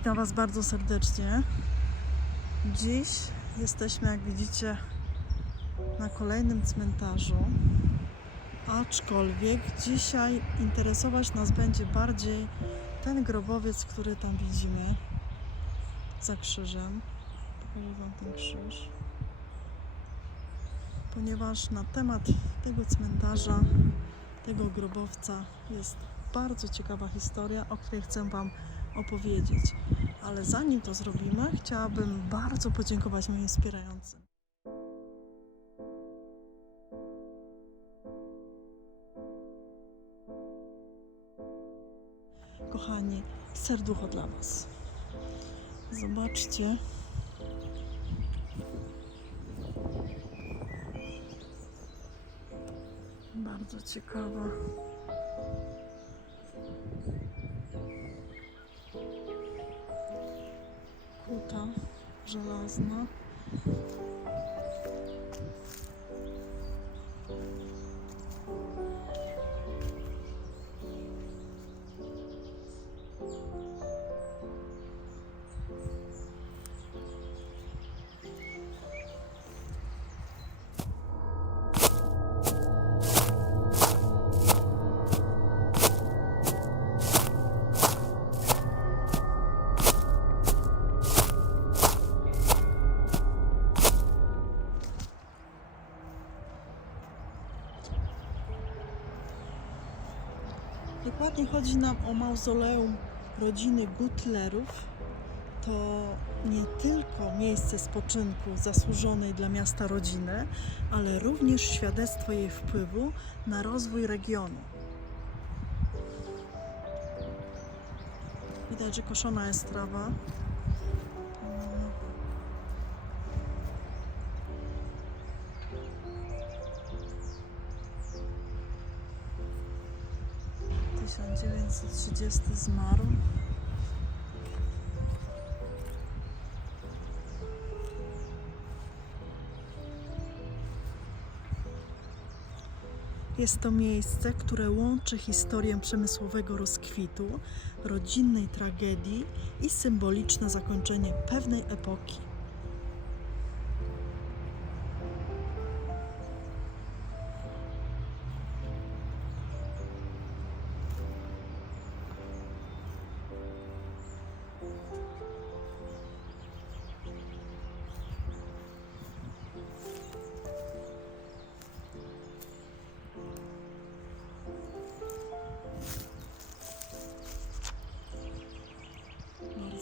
Witam Was bardzo serdecznie. Dziś jesteśmy, jak widzicie, na kolejnym cmentarzu. Aczkolwiek dzisiaj interesować nas będzie bardziej ten grobowiec, który tam widzimy za krzyżem. Pokażę Wam ten krzyż. Ponieważ na temat tego cmentarza, tego grobowca jest bardzo ciekawa historia, o której chcę Wam opowiedzieć. Ale zanim to zrobimy, chciałabym bardzo podziękować moim wspierającym. Kochani, serducho dla Was. Zobaczcie. Bardzo ciekawa. железна. Dokładnie chodzi nam o mauzoleum rodziny Gutlerów. To nie tylko miejsce spoczynku zasłużonej dla miasta rodziny, ale również świadectwo jej wpływu na rozwój regionu. Widać, że koszona jest trawa. 1930 zmarł. Jest to miejsce, które łączy historię przemysłowego rozkwitu, rodzinnej tragedii i symboliczne zakończenie pewnej epoki.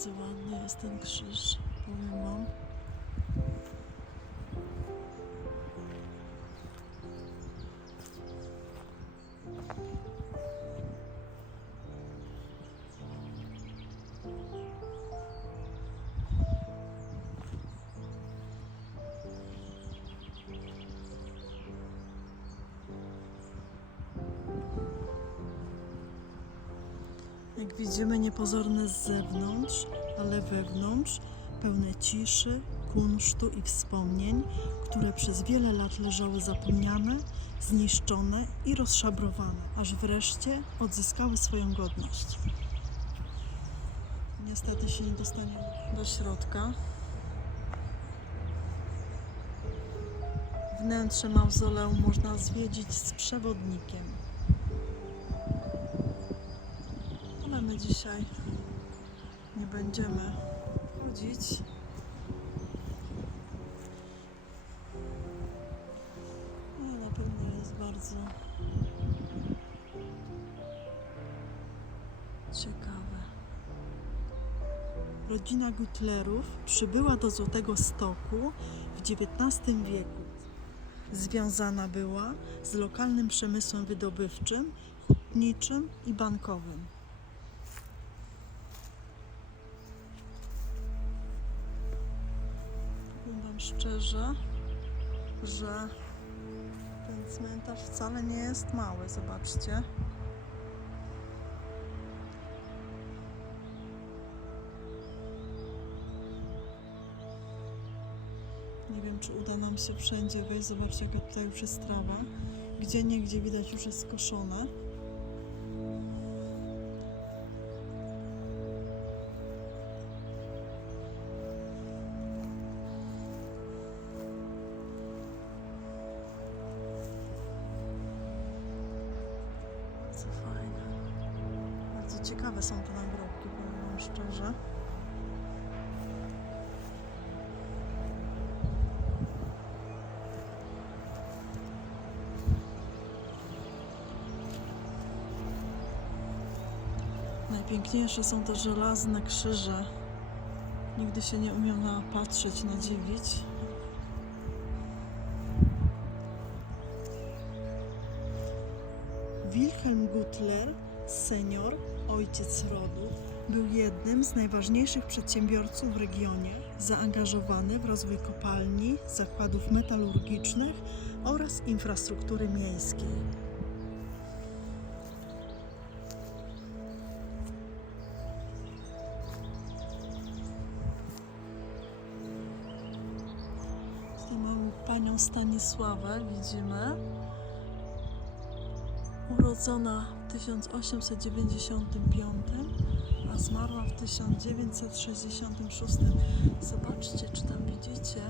Bardzo ładny jest widzimy, niepozorne z zewnątrz, ale wewnątrz pełne ciszy, kunsztu i wspomnień, które przez wiele lat leżały zapomniane, zniszczone i rozszabrowane, aż wreszcie odzyskały swoją godność. Niestety się nie dostaniemy do środka. Wnętrze mauzoleum można zwiedzić z przewodnikiem. Dzisiaj nie będziemy chodzić. Ale na pewno jest bardzo ciekawe. Rodzina Gutlerów przybyła do Złotego Stoku w XIX wieku. Związana była z lokalnym przemysłem wydobywczym, hutniczym i bankowym. Szczerze, że ten cmentarz wcale nie jest mały. Zobaczcie. Nie wiem, czy uda nam się wszędzie wejść. Zobaczcie, jaka tutaj już jest trawa. Gdzie nie, gdzie widać już jest skoszona. Najpiękniejsze są te żelazne krzyże. Nigdy się nie umiem napatrzeć, nadziwić. Wilhelm Gutler, senior, ojciec rodu, był jednym z najważniejszych przedsiębiorców w regionie, zaangażowany w rozwój kopalni, zakładów metalurgicznych oraz infrastruktury miejskiej. Stanisławę, widzimy. Urodzona w 1895, a zmarła w 1966. Zobaczcie, czy tam widzicie.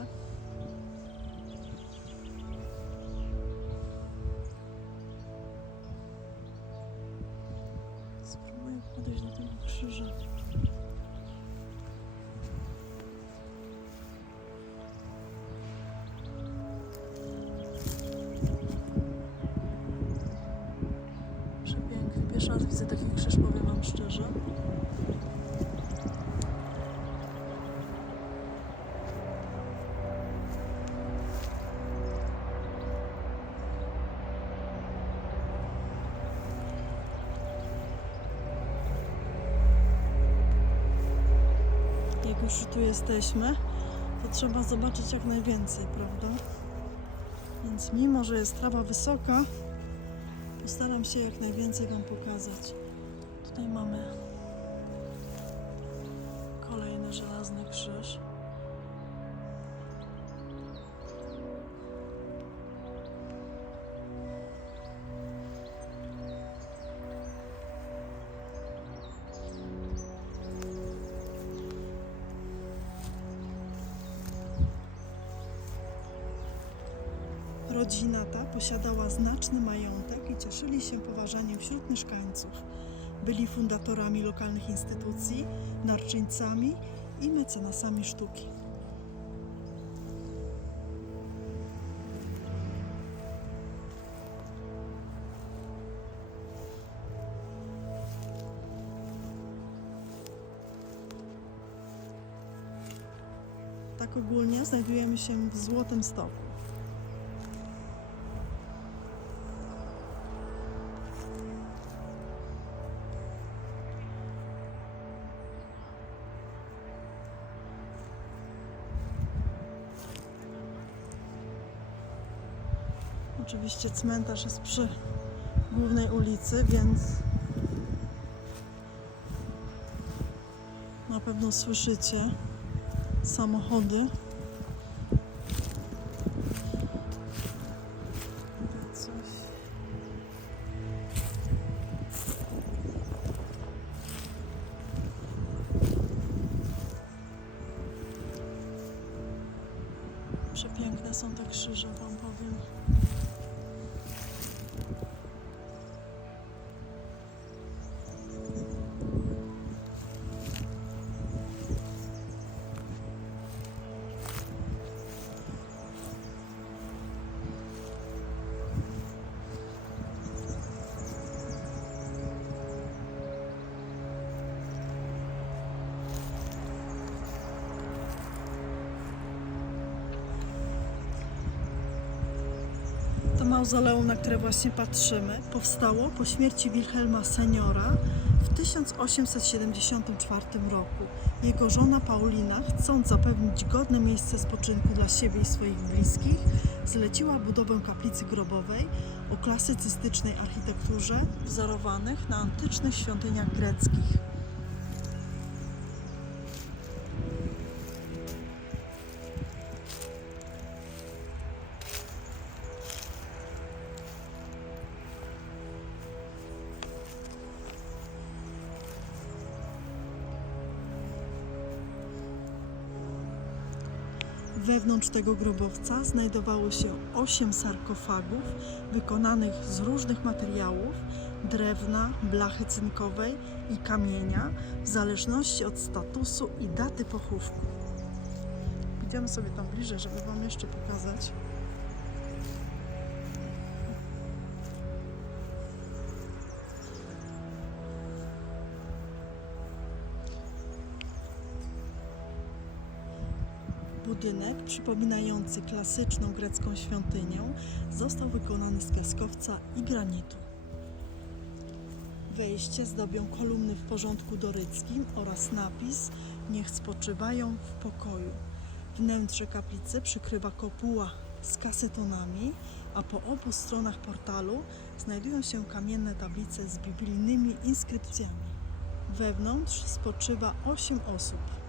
Jesteśmy, to trzeba zobaczyć jak najwięcej, prawda? Więc mimo, że jest trawa wysoka, Postaram się jak najwięcej Wam pokazać. Tutaj mamy kolejny żelazny krzyż. Znaczny majątek i cieszyli się poważaniem wśród mieszkańców. Byli fundatorami lokalnych instytucji, narczyńcami i mecenasami sztuki. Tak ogólnie znajdujemy się w Złotym Stoku. Oczywiście cmentarz jest przy głównej ulicy, więc na pewno słyszycie samochody. Przepiękne są te krzyże, wam powiem. Mauzoleum, na które właśnie patrzymy, powstało po śmierci Wilhelma Seniora w 1874 roku. Jego żona Paulina, chcąc zapewnić godne miejsce spoczynku dla siebie i swoich bliskich, zleciła budowę kaplicy grobowej o klasycystycznej architekturze, wzorowanych na antycznych świątyniach greckich. Wewnątrz tego grobowca znajdowało się osiem sarkofagów wykonanych z różnych materiałów, drewna, blachy cynkowej i kamienia w zależności od statusu i daty pochówku. Idziemy sobie tam bliżej, żeby Wam jeszcze pokazać. Budynek przypominający klasyczną grecką świątynię został wykonany z piaskowca i granitu. Wejście zdobią kolumny w porządku doryckim oraz napis Niech spoczywają w pokoju. Wnętrze kaplicy przykrywa kopuła z kasetonami, a po obu stronach portalu znajdują się kamienne tablice z biblijnymi inskrypcjami. Wewnątrz spoczywa osiem osób.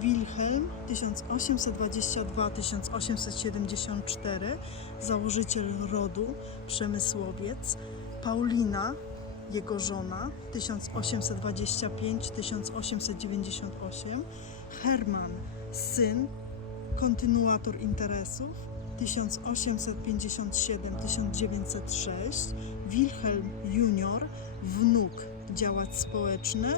Wilhelm 1822-1874, założyciel rodu, przemysłowiec, Paulina, jego żona 1825-1898, Hermann, syn, kontynuator interesów 1857-1906, Wilhelm junior, wnuk, działacz społeczny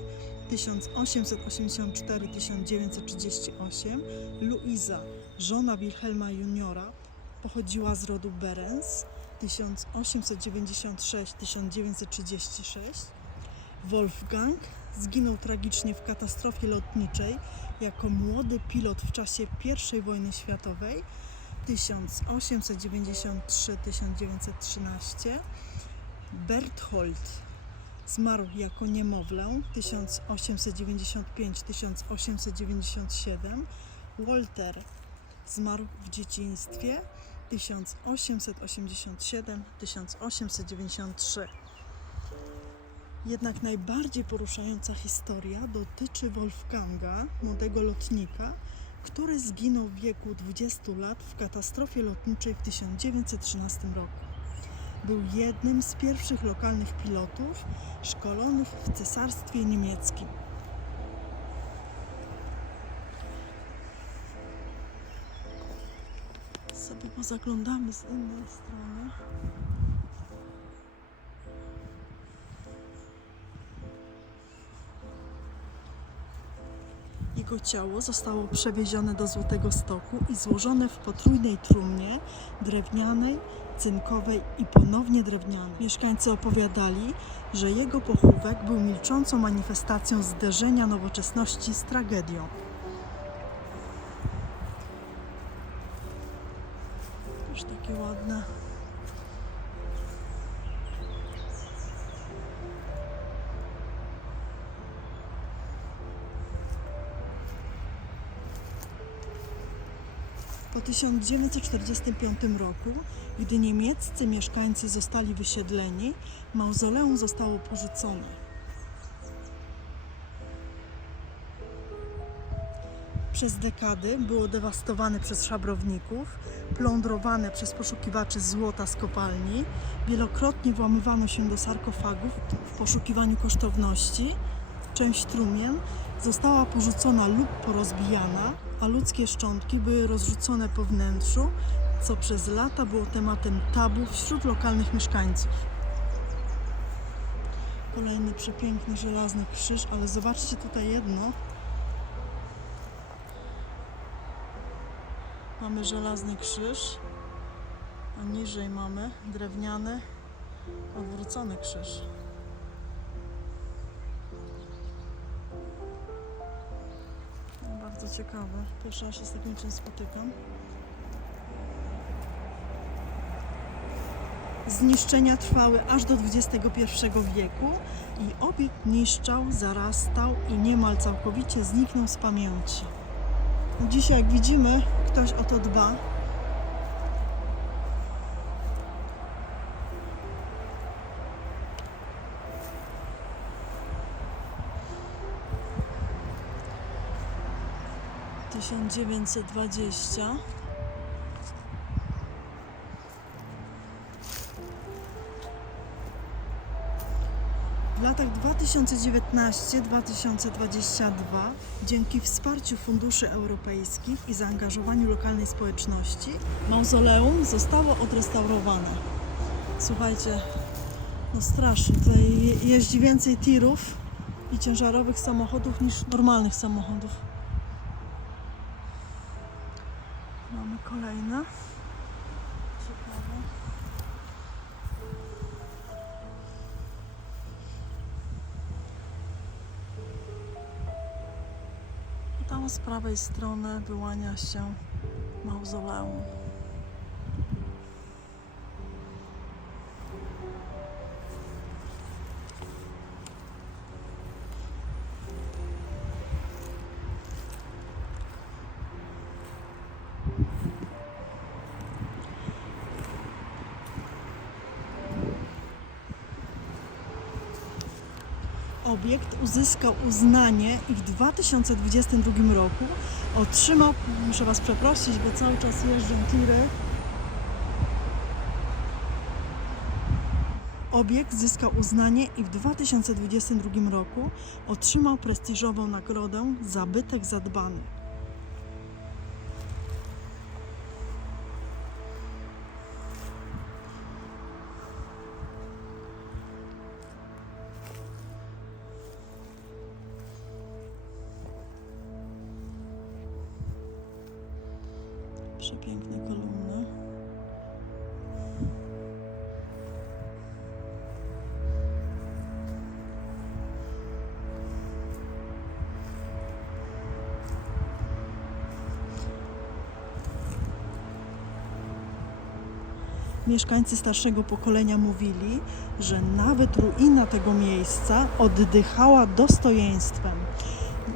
1884-1938, Luiza, żona Wilhelma juniora, pochodziła z rodu Berens 1896-1936. Wolfgang zginął tragicznie w katastrofie lotniczej jako młody pilot w czasie I wojny światowej 1893-1913. Berthold zmarł jako niemowlę 1895-1897. Walter zmarł w dzieciństwie 1887-1893. Jednak najbardziej poruszająca historia dotyczy Wolfganga, młodego lotnika, który zginął w wieku 20 lat w katastrofie lotniczej w 1913 roku. Był jednym z pierwszych lokalnych pilotów szkolonych w Cesarstwie Niemieckim. Sobie pozaglądamy z innej strony. Jego ciało zostało przewiezione do Złotego Stoku i złożone w potrójnej trumnie drewnianej, cynkowej i ponownie drewnianej. Mieszkańcy opowiadali, że jego pochówek był milczącą manifestacją zderzenia nowoczesności z tragedią. Też takie ładne. Po 1945 roku, gdy niemieccy mieszkańcy zostali wysiedleni, mauzoleum zostało porzucone. Przez dekady było dewastowane przez szabrowników, plądrowane przez poszukiwaczy złota z kopalni, wielokrotnie włamywano się do sarkofagów w poszukiwaniu kosztowności. Część trumien została porzucona lub porozbijana, a ludzkie szczątki były rozrzucone po wnętrzu, co przez lata było tematem tabu wśród lokalnych mieszkańców. Kolejny przepiękny żelazny krzyż, ale zobaczcie tutaj jedno. Mamy żelazny krzyż, a niżej mamy drewniany, odwrócony krzyż. Ciekawe. Pierwszy raz się z takim czymś spotykam. Zniszczenia trwały aż do XXI wieku i obiekt niszczał, zarastał i niemal całkowicie zniknął z pamięci. Dzisiaj, jak widzimy, ktoś o to dba. Tysiąc dziewięćset dwadzieścia. W latach 2019-2022 dzięki wsparciu funduszy europejskich i zaangażowaniu lokalnej społeczności mauzoleum zostało odrestaurowane. Słuchajcie, No strasznie. Tutaj je- jeździ więcej tirów i ciężarowych samochodów niż normalnych samochodów. Mamy kolejne. Ciekawe. Tam z prawej strony wyłania się mauzoleum. Obiekt uzyskał uznanie i w 2022 roku otrzymał, muszę Was przeprosić, bo cały czas jeżdżą tiry. Obiekt zyskał uznanie i w 2022 roku otrzymał prestiżową nagrodę Zabytek Zadbany. Mieszkańcy starszego pokolenia mówili, że nawet ruina tego miejsca oddychała dostojeństwem.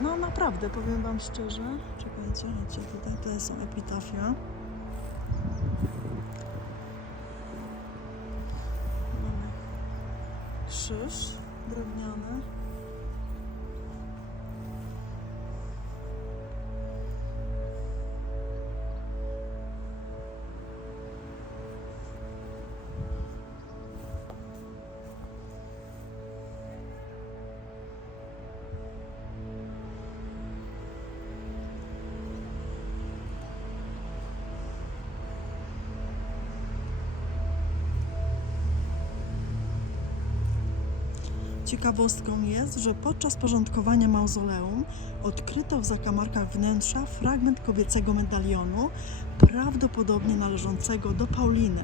No naprawdę, powiem Wam szczerze. Czekajcie, chodźcie tutaj, to są epitafia. Mamy krzyż drewniany. Ciekawostką jest, że podczas porządkowania mauzoleum odkryto w zakamarkach wnętrza fragment kobiecego medalionu, prawdopodobnie należącego do Pauliny.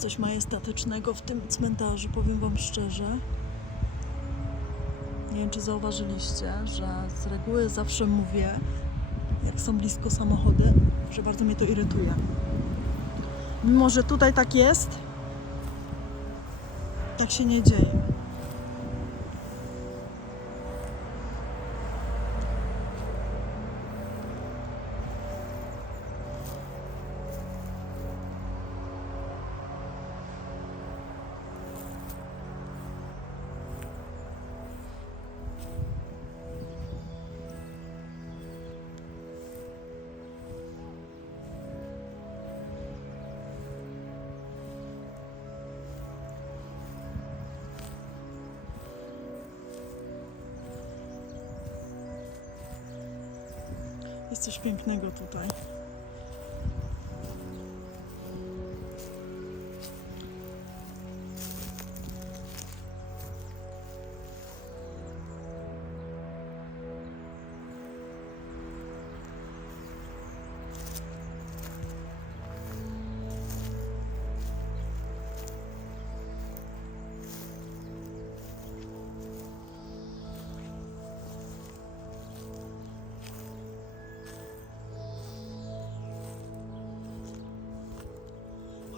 Coś majestatycznego w tym cmentarzu, powiem Wam szczerze. Nie wiem, czy zauważyliście, że z reguły zawsze mówię, jak są blisko samochody, że bardzo mnie to irytuje. Mimo, że tutaj tak jest, tak się nie dzieje. Jest coś pięknego tutaj.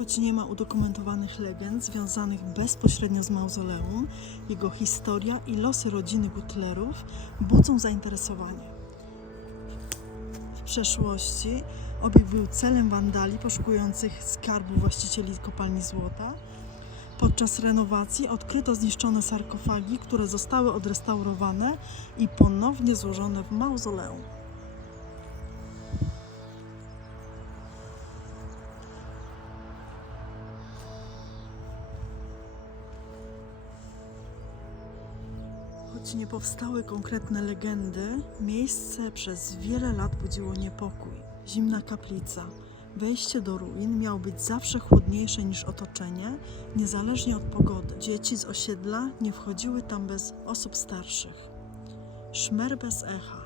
Choć nie ma udokumentowanych legend związanych bezpośrednio z mauzoleum, jego historia i losy rodziny Butlerów budzą zainteresowanie. W przeszłości obiekt był celem wandali poszukujących skarbu właścicieli kopalni złota. Podczas renowacji odkryto zniszczone sarkofagi, które zostały odrestaurowane i ponownie złożone w mauzoleum. Powstały konkretne legendy, miejsce przez wiele lat budziło niepokój. Zimna kaplica. Wejście do ruin miało być zawsze chłodniejsze niż otoczenie, niezależnie od pogody. Dzieci z osiedla nie wchodziły tam bez osób starszych. Szmer bez echa.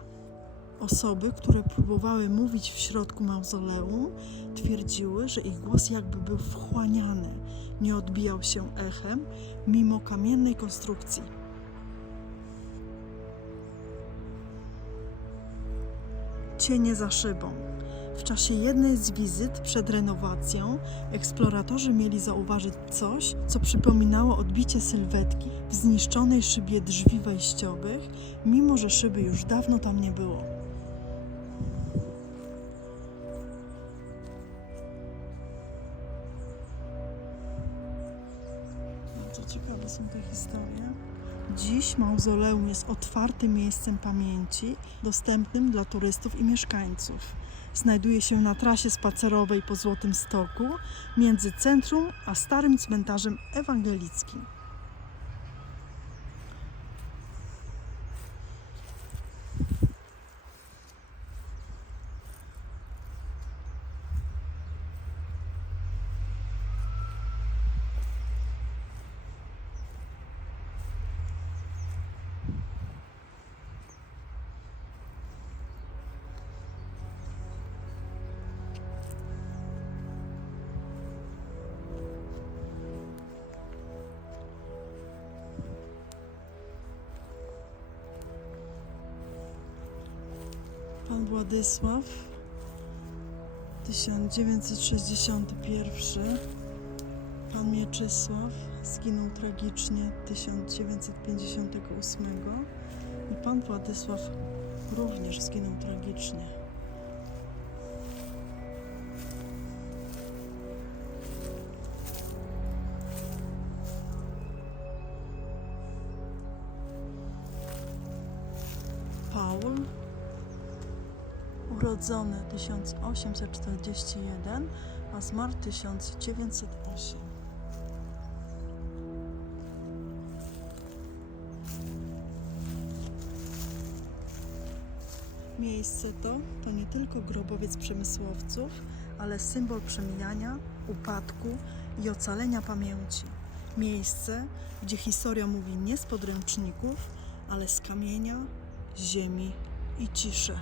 Osoby, które próbowały mówić w środku mauzoleum, twierdziły, że ich głos jakby był wchłaniany, nie odbijał się echem, mimo kamiennej konstrukcji. Cienie za szybą. W czasie jednej z wizyt przed renowacją eksploratorzy mieli zauważyć coś, co przypominało odbicie sylwetki w zniszczonej szybie drzwi wejściowych, mimo że szyby już dawno tam nie było. Dziś mauzoleum jest otwartym miejscem pamięci, dostępnym dla turystów i mieszkańców. Znajduje się na trasie spacerowej po Złotym Stoku między centrum a starym cmentarzem ewangelickim. Władysław 1961 Pan Mieczysław zginął tragicznie 1958 i Pan Władysław również zginął tragicznie. Urodzony 1841, a zmarł 1908. Miejsce to to nie tylko grobowiec przemysłowców, ale symbol przemijania, upadku i ocalenia pamięci. Miejsce, gdzie historia mówi nie z podręczników, ale z kamienia, ziemi i ciszy.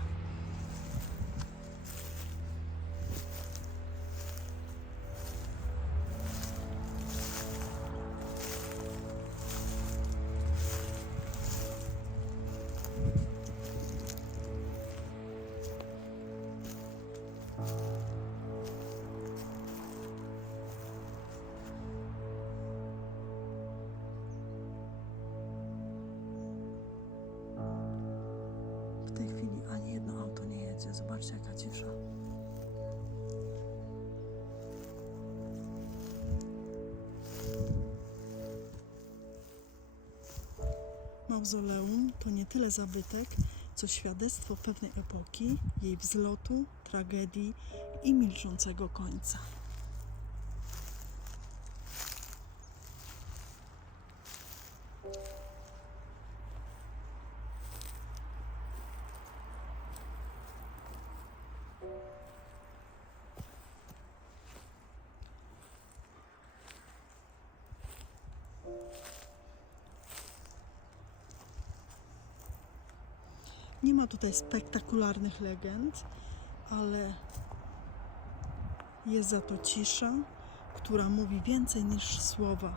Zobaczcie, jaka cisza. Mauzoleum to nie tyle zabytek, co świadectwo pewnej epoki, jej wzlotu, tragedii i milczącego końca. Nie ma tutaj spektakularnych legend, ale jest za to cisza, która mówi więcej niż słowa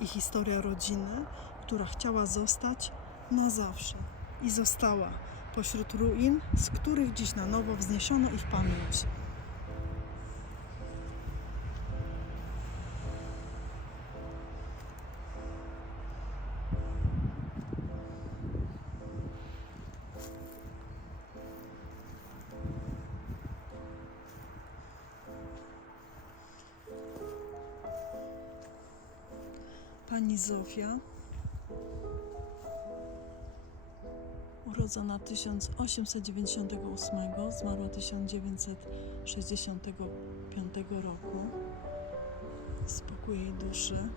i historia rodziny, która chciała zostać na zawsze i została pośród ruin, z których dziś na nowo wzniesiono ich pamięć. Zofia, urodzona 1898, zmarła 1965 roku. Spokój jej duszy.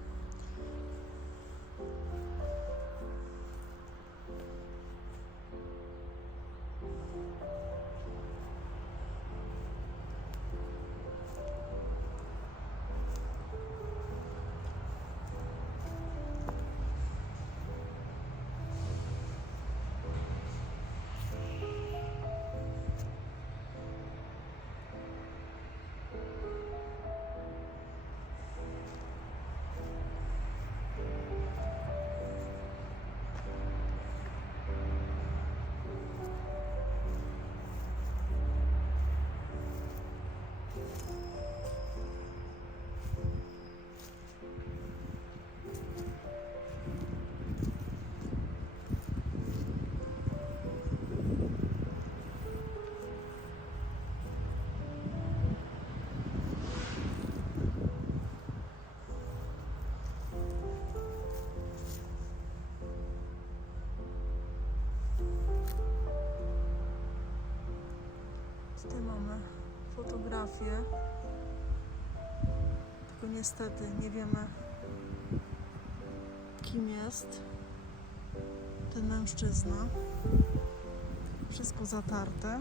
Tutaj mamy fotografię. Tylko niestety nie wiemy, kim jest ten mężczyzna. Wszystko zatarte.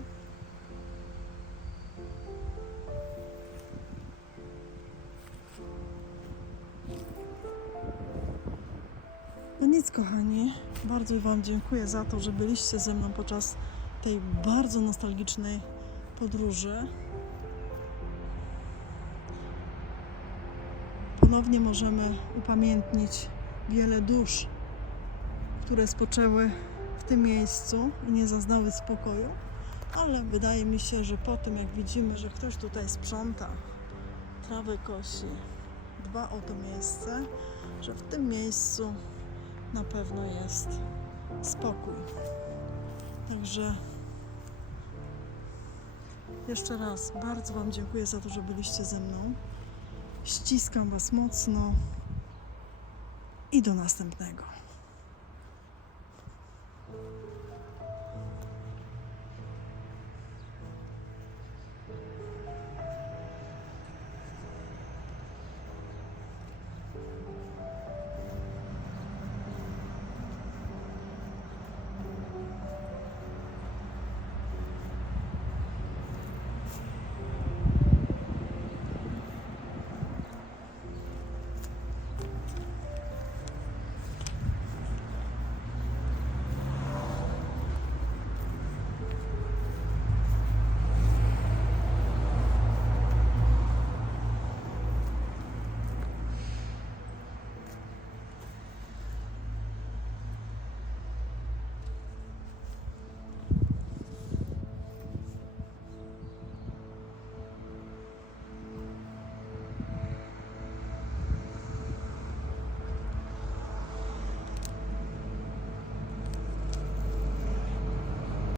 No nic, kochani. Bardzo Wam dziękuję za to, że byliście ze mną podczas tej bardzo nostalgicznej podróży. Ponownie możemy upamiętnić wiele dusz, które spoczęły w tym miejscu i nie zaznały spokoju, ale wydaje mi się, że po tym jak widzimy, że ktoś tutaj sprząta, trawę kosi, dba o to miejsce, że w tym miejscu na pewno jest spokój. Także jeszcze raz bardzo Wam dziękuję za to, że byliście ze mną. Ściskam Was mocno i do następnego.